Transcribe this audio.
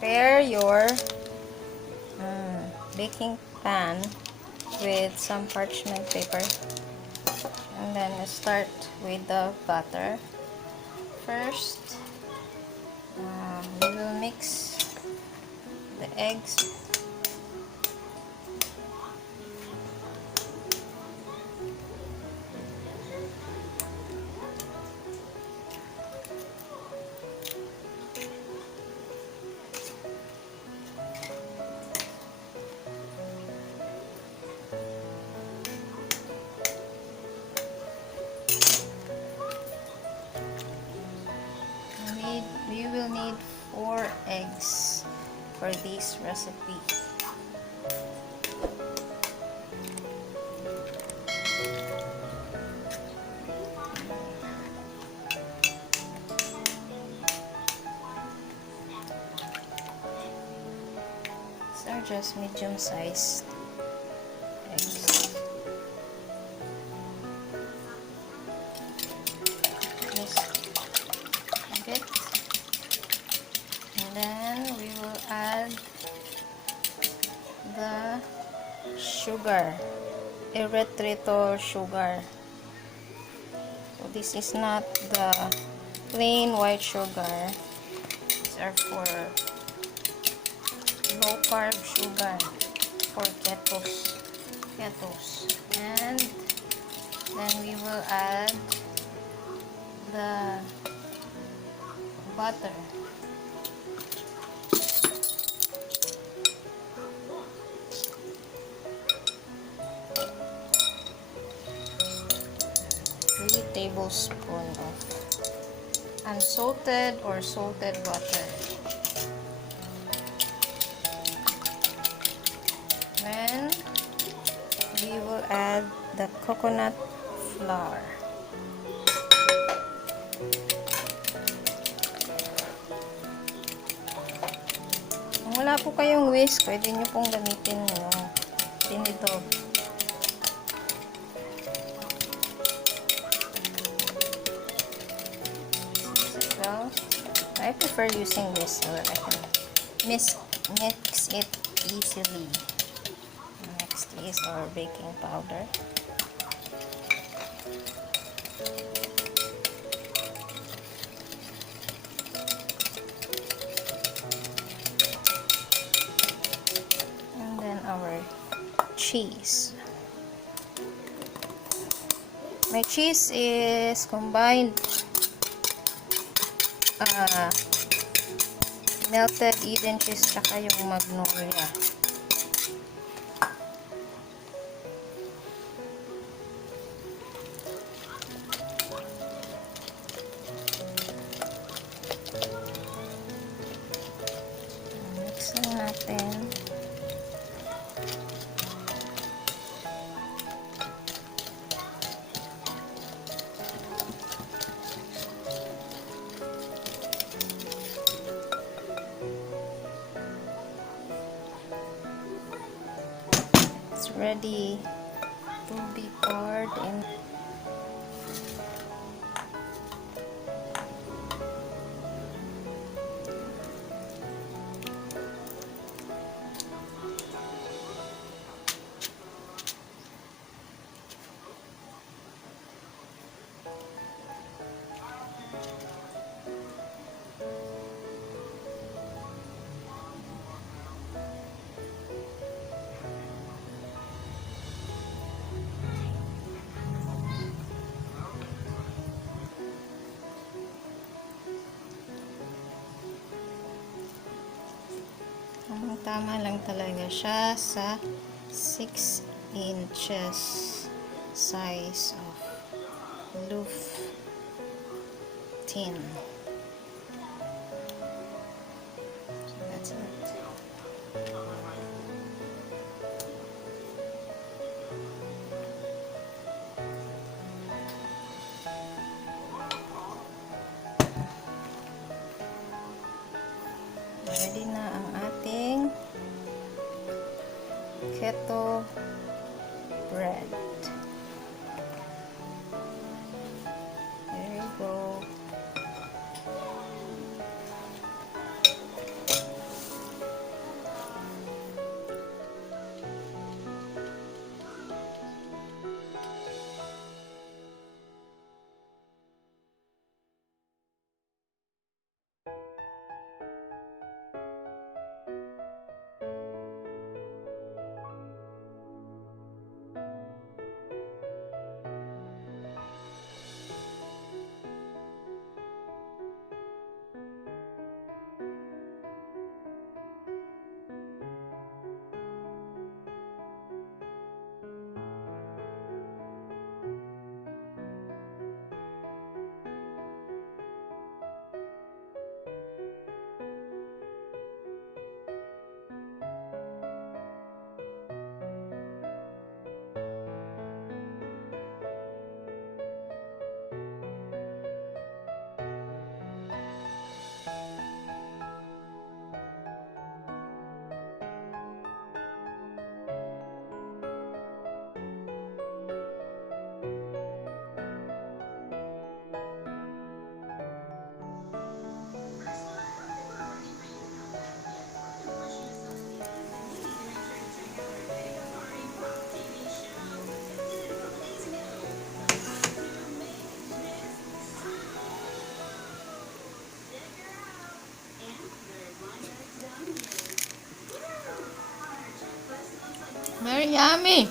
Prepare your baking pan with some parchment paper, and then start with the butter. First, we will mix the eggs. We will need 4 eggs for this recipe. These are just medium-sized eggs. Just a bit. And then we will add the sugar, erythritol sugar. So this is not the plain white sugar. These are for low carb sugar, for ketos. And then we will add the butter. Three tablespoons of unsalted or salted butter. Then we will add the coconut flour. Kung wala po kayong whisk, pwede nyo pong gamitin yung tinidor. I prefer using this so that I can mix it easily. Next is our baking powder. And then our cheese. My cheese is combined melted Eden cheese tsaka yung Magnolia. Mix lang natin. Ready to be poured in. Tama lang talaga siya sa 6 inches size of loaf tin. So that's it. Ready na ang ating keto bread. There you go. Yummy!